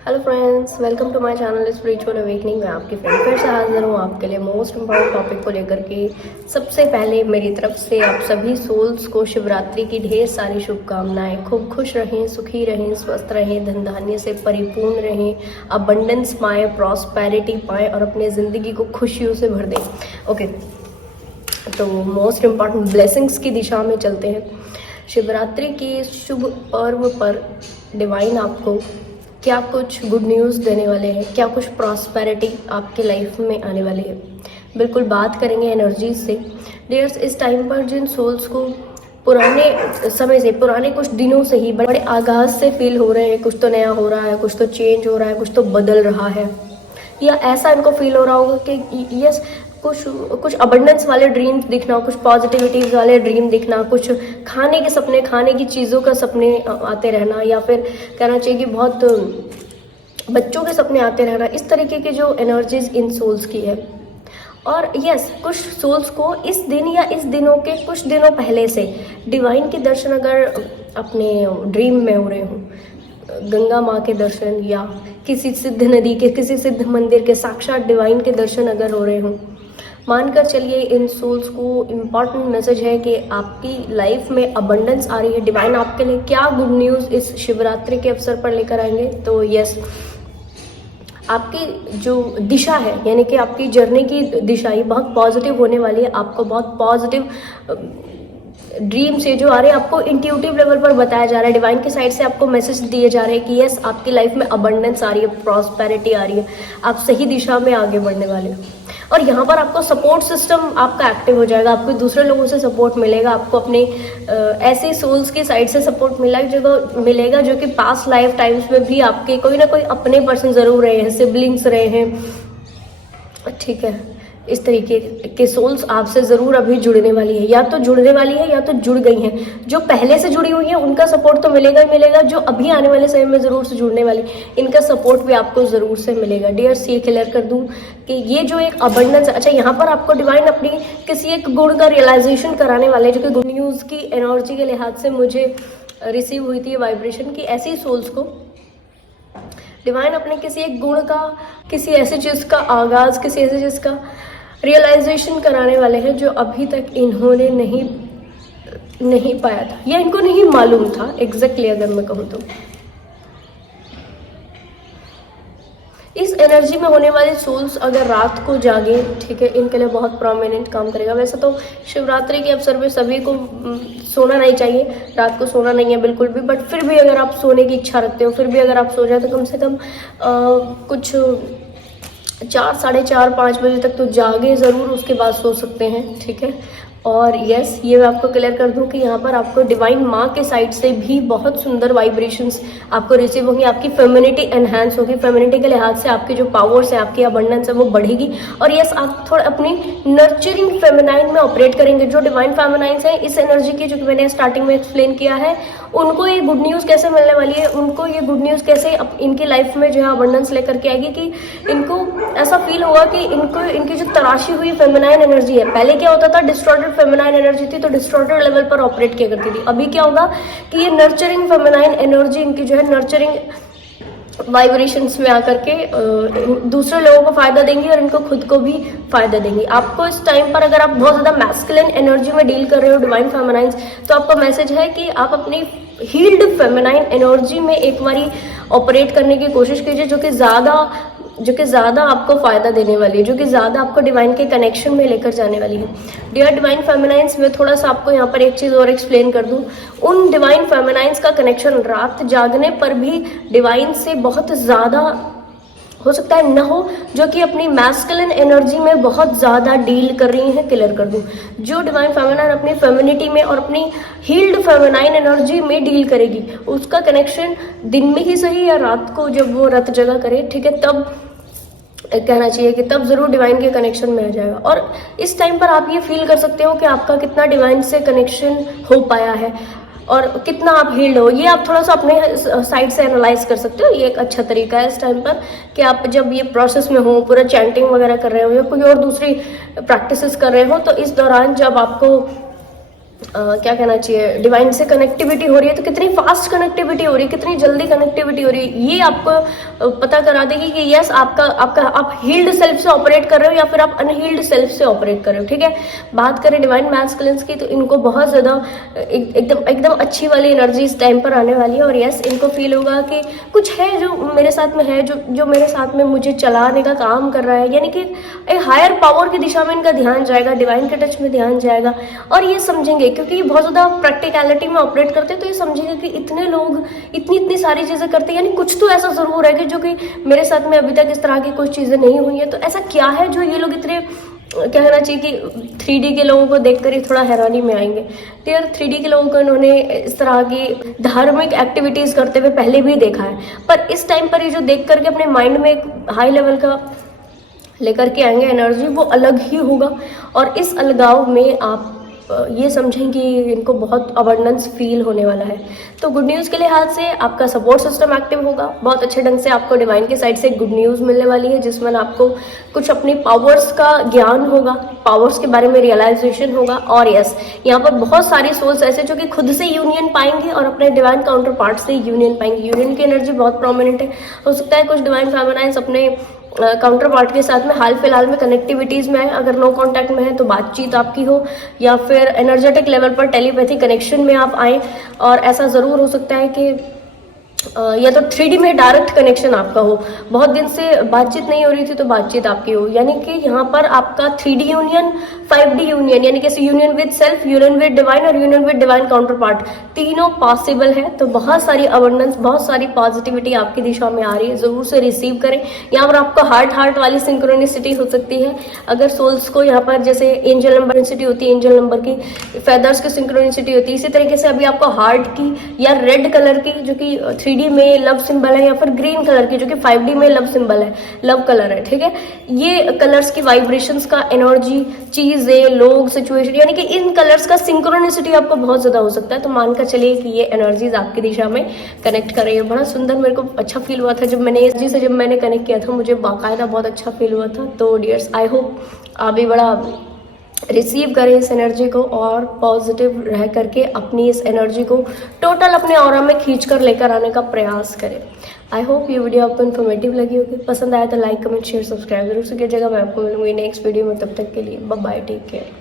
Hello friends, welcome to my channel spiritual awakening. मैं आपकी friend फिर से हाजिर हूँ आपके लिए मोस्ट इम्पॉर्टेंट टॉपिक को लेकर के। सबसे पहले मेरी तरफ से आप सभी सोल्स को शिवरात्रि की ढेर सारी शुभकामनाएं। खूब खुश रहें, सुखी रहें, स्वस्थ रहें, धन धान्य से परिपूर्ण रहें, अबंडेंस पाएँ, प्रॉस्पेरिटी पाएँ और अपने ज़िंदगी को खुशियों से भर दें। ओके, तो मोस्ट इम्पॉर्टेंट ब्लेसिंग्स की दिशा में चलते हैं। शिवरात्रि के शुभ पर्व पर डिवाइन आपको क्या कुछ गुड न्यूज़ देने वाले हैं, क्या कुछ प्रॉस्पेरिटी आपके लाइफ में आने वाली है। बिल्कुल बात करेंगे एनर्जी से। डियर्स, इस टाइम पर जिन सोल्स को पुराने समय से, पुराने कुछ दिनों से ही बड़े आगाज से फील हो रहे हैं, कुछ तो नया हो रहा है, कुछ तो चेंज हो रहा है, कुछ तो बदल रहा है, या ऐसा इनको फील हो रहा होगा कि यस कुछ अबंडेंस वाले ड्रीम्स दिखना, कुछ पॉजिटिविटी वाले ड्रीम दिखना, कुछ खाने के सपने, खाने की चीज़ों का सपने आते रहना, या फिर कहना चाहिए कि बहुत बच्चों के सपने आते रहना। इस तरीके के जो एनर्जीज इन सोल्स की है। और यस, कुछ सोल्स को इस दिन या इस दिनों के कुछ दिनों पहले से डिवाइन के दर्शन अगर अपने ड्रीम में हो रहे हों, गंगा माँ के दर्शन या किसी सिद्ध नदी के, किसी सिद्ध मंदिर के साक्षात डिवाइन के दर्शन अगर हो रहे हों, मानकर चलिए इन सोल्स को इम्पॉर्टेंट मैसेज है कि आपकी लाइफ में अबंडेंस आ रही है। डिवाइन आपके लिए क्या गुड न्यूज़ इस शिवरात्रि के अवसर पर लेकर आएंगे। तो यस, आपकी जो दिशा है, यानी कि आपकी जर्नी की दिशा ये बहुत पॉजिटिव होने वाली है। आपको बहुत पॉजिटिव ड्रीम से जो आ रहे हैं, आपको इंट्यूटिव लेवल पर बताया जा रहा है, डिवाइन की साइड से आपको मैसेज दिए जा रहे हैं कि यस, आपकी लाइफ में अबंडेंस आ रही है, प्रॉस्पेरिटी आ रही है, आप सही दिशा में आगे बढ़ने वाले हैं। और यहाँ पर आपको सपोर्ट सिस्टम आपका एक्टिव हो जाएगा, आपको दूसरे लोगों से सपोर्ट मिलेगा, आपको अपने ऐसे सोल्स की साइड से सपोर्ट मिलेगा जो कि पास्ट लाइफ टाइम्स में भी आपके कोई ना कोई अपने पर्सन ज़रूर रहे हैं, सिबलिंग्स रहे हैं, ठीक है। इस तरीके के सोल्स आपसे ज़रूर अभी जुड़ने वाली है, या तो जुड़ने वाली है या तो जुड़ गई हैं। जो पहले से जुड़ी हुई है उनका सपोर्ट तो मिलेगा ही मिलेगा, जो अभी आने वाले समय में ज़रूर से जुड़ने वाली, इनका सपोर्ट भी आपको ज़रूर से मिलेगा। डियर्स, ये क्लियर कर दूं कि ये जो एक अबंडेंस, अच्छा यहाँ पर आपको डिवाइन अपनी किसी एक गुण का रियलाइजेशन कराने वाले, जो कि गुड न्यूज़ की एनर्जी के लिहाज से मुझे रिसीव हुई थी वाइब्रेशन की। ऐसी सोल्स को डिवाइन अपने किसी एक गुण का, किसी ऐसी चीज़ का आगाज, किसी ऐसी चीज़ का रियलाइजेशन कराने वाले हैं जो अभी तक इन्होंने नहीं पाया था, या इनको नहीं मालूम था एग्जैक्टली। अगर मैं कहूँ तो इस एनर्जी में होने वाले सोल्स अगर रात को जागे, ठीक है, इनके लिए बहुत प्रोमिनेंट काम करेगा। वैसे तो शिवरात्रि के अवसर पे सभी को सोना नहीं चाहिए, रात को सोना नहीं है बिल्कुल भी, बट फिर भी अगर आप सोने की इच्छा रखते हो, फिर भी अगर आप सो जाए तो कम से कम कुछ 4, साढ़े 4, 5 बजे तक तो जागे ज़रूर, उसके बाद सो सकते हैं, ठीक है। और यस, ये मैं आपको क्लियर कर दूं कि यहाँ पर आपको डिवाइन माँ के साइड से भी बहुत सुंदर वाइब्रेशंस आपको रिसीव होंगी। आपकी फेमिनिटी एनहांस होगी, फेमिनिटी के लिहाज से आपकी जो पावर्स है, आपकी अबंडेंस है, वो बढ़ेगी। और यस, आप थोड़ा अपनी नर्चरिंग फेमिनाइन में ऑपरेट करेंगे। जो डिवाइन फेमिनाइंस है इस एनर्जी की, जो कि मैंने स्टार्टिंग में एक्सप्लेन किया है, उनको ये गुड न्यूज़ कैसे मिलने वाली है, उनको ये गुड न्यूज़ कैसे इनकी लाइफ में जो है अबंडेंस लेकर के आएगी कि इनको ऐसा फील होगा कि इनको, इनकी जो तराशी हुई फेमिनाइन एनर्जी है, पहले क्या होता था, डिस्टॉर्टेड फेमिनाइन एनर्जी थी तो डिस्टॉर्टेड लेवल पर ऑपरेट किया करती थी। अभी क्या होगा कि ये नर्चरिंग फेमिनाइन एनर्जी इनकी जो है नर्चरिंग वाइब्रेशंस में आकर के दूसरे लोगों को फायदा देंगी और इनको खुद को भी फायदा देंगी। आपको इस टाइम पर अगर आप बहुत ज़्यादा मैस्कुलिन एनर्जी में डील कर रहे हो, डिवाइन फेमिनाइंस, तो आपका मैसेज है कि आप अपनी हील्ड फेमिनाइन एनर्जी में एक बारी ऑपरेट करने की कोशिश कीजिए, जो कि ज़्यादा आपको फ़ायदा देने वाली है, जो कि ज़्यादा आपको डिवाइन के कनेक्शन में लेकर जाने वाली है। डियर डिवाइन फेमिनाइंस, में थोड़ा सा आपको यहाँ पर एक चीज़ और एक्सप्लेन कर दूँ। उन डिवाइन फेमिनाइंस का कनेक्शन रात जागने पर भी डिवाइन से बहुत ज़्यादा हो सकता है न हो, जो कि अपनी मैस्कुलिन एनर्जी में बहुत ज़्यादा डील कर रही हैं। क्लियर कर दूँ, जो डिवाइन फेमिनाइन अपनी फेमिनिटी में और अपनी हील्ड फेमिनाइन एनर्जी में डील करेगी, उसका कनेक्शन दिन में ही सही या रात को जब वो रात जगा करे, ठीक है, तब कहना चाहिए कि तब ज़रूर डिवाइन के कनेक्शन में आ जाएगा। और इस टाइम पर आप ये फील कर सकते हो कि आपका कितना डिवाइन से कनेक्शन हो पाया है और कितना आप हील्ड हो। ये आप थोड़ा सा अपने साइड से एनालाइज कर सकते हो। ये एक अच्छा तरीका है इस टाइम पर कि आप जब ये प्रोसेस में हो, पूरा चैंटिंग वगैरह कर रहे हो या कोई और दूसरी प्रैक्टिसेस कर रहे हो, तो इस दौरान जब आपको क्या कहना चाहिए, डिवाइन से कनेक्टिविटी हो रही है, तो कितनी फास्ट कनेक्टिविटी हो रही है, कितनी जल्दी कनेक्टिविटी हो रही है, ये आपको पता करा देगी कि यस आप हील्ड सेल्फ से ऑपरेट कर रहे हो या फिर आप अनहील्ड सेल्फ से ऑपरेट कर रहे हो। ठीक है, बात करें डिवाइन मैस्कुलिन्स की, तो इनको बहुत ज़्यादा एकदम अच्छी वाली एनर्जी इस टाइम पर आने वाली है। और यस, इनको फील होगा कि कुछ है जो मेरे साथ में है, जो मेरे साथ में मुझे चलाने का काम कर रहा है, यानी कि एक हायर पावर की दिशा में इनका ध्यान जाएगा, डिवाइन के टच में ध्यान जाएगा। और ये समझेंगे, क्योंकि ये बहुत ज़्यादा प्रैक्टिकलिटी में ऑपरेट करते हैं, तो ये समझेंगे कि इतने लोग इतनी सारी चीज़ें करते हैं, यानी कुछ तो ऐसा ज़रूर है कि जो कि मेरे साथ में अभी तक इस तरह की कोई चीज़ें नहीं हुई है। तो ऐसा क्या है जो ये लोग इतने, क्या कहना चाहिए कि 3D के लोगों को देखकर ही थोड़ा हैरानी में आएंगे। तो यार 3D के लोगों को इन्होंने इस तरह की धार्मिक एक्टिविटीज़ करते हुए पहले भी देखा है, पर इस टाइम पर ये जो देख करके अपने माइंड में एक हाई लेवल का लेकर के आएंगे एनर्जी, वो अलग ही होगा। और इस अलगाव में आप ये समझें कि इनको बहुत अबंडेंस फील होने वाला है। तो गुड न्यूज़ के लिहाज से आपका सपोर्ट सिस्टम एक्टिव होगा, बहुत अच्छे ढंग से आपको डिवाइन के साइड से गुड न्यूज़ मिलने वाली है, जिसमें आपको कुछ अपनी पावर्स का ज्ञान होगा, पावर्स के बारे में रियलाइजेशन होगा। और यस, यहाँ पर बहुत सारी सोल्स ऐसे जो कि खुद से यूनियन पाएंगे और अपने डिवाइन काउंटर पार्ट से यूनियन पाएंगे। यूनियन की एनर्जी बहुत प्रोमिनेंट है। हो सकता है कुछ डिवाइन फेमिनाइन्स अपने काउंटर पार्ट के साथ में हाल फिलहाल में कनेक्टिविटीज़ में है, अगर नो कांटेक्ट में है तो बातचीत आपकी हो, या फिर एनर्जेटिक लेवल पर टेलीपैथी कनेक्शन में आप आए। और ऐसा ज़रूर हो सकता है कि या तो 3D में डायरेक्ट कनेक्शन आपका हो, बहुत दिन से बातचीत नहीं हो रही थी तो बातचीत आपकी हो, यानी कि यहाँ पर आपका 3D यूनियन, 5D यूनियन, यानी कि union with self, union with divine और union with divine counterpart, तीनों पॉसिबल है। तो बहुत सारी अबंडेंस, बहुत सारी पॉजिटिविटी आपकी दिशा में आ रही है, ज़रूर से रिसीव करें। यहाँ पर आपको हार्ट वाली सिंक्रोनिसिटी हो सकती है, अगर सोल्स को यहाँ पर जैसे एंजल नंबर होती है, एंजल नंबर की फेदर्स की सिंक्रोनिसिटी होती है, इसी तरीके से अभी आपको हार्ट की या रेड कलर की जो कि 3D में लव सिंबल है, या फिर ग्रीन कलर की जो कि 5D में लव सिंबल है, लव कलर है। ठीक है, ये कलर्स की वाइब्रेशंस का एनर्जी, चीजें, लोग, सिचुएशन, यानी कि इन कलर्स का सिंक्रोनिसिटी आपको बहुत ज्यादा हो सकता है। तो मानकर चलिए कि ये एनर्जीज आपकी दिशा में कनेक्ट कर रही है। बड़ा सुंदर, मेरे को अच्छा फील हुआ था जब मैंने कनेक्ट किया था, मुझे बाकायदा बहुत अच्छा फील हुआ था। तो डियर्स, आई होप आप भी बड़ा रिसीव करें इस एनर्जी को और पॉजिटिव रह करके अपनी इस एनर्जी को टोटल अपने ऑरा में खींच कर लेकर आने का प्रयास करें। आई होप ये वीडियो आपको इन्फॉर्मेटिव लगी होगी। पसंद आया तो लाइक, कमेंट, शेयर, सब्सक्राइब जरूर से कीजिएगा। मैं आपको मिलूंगी नेक्स्ट वीडियो में, तब तक के लिए बाय बाय, टेक केयर।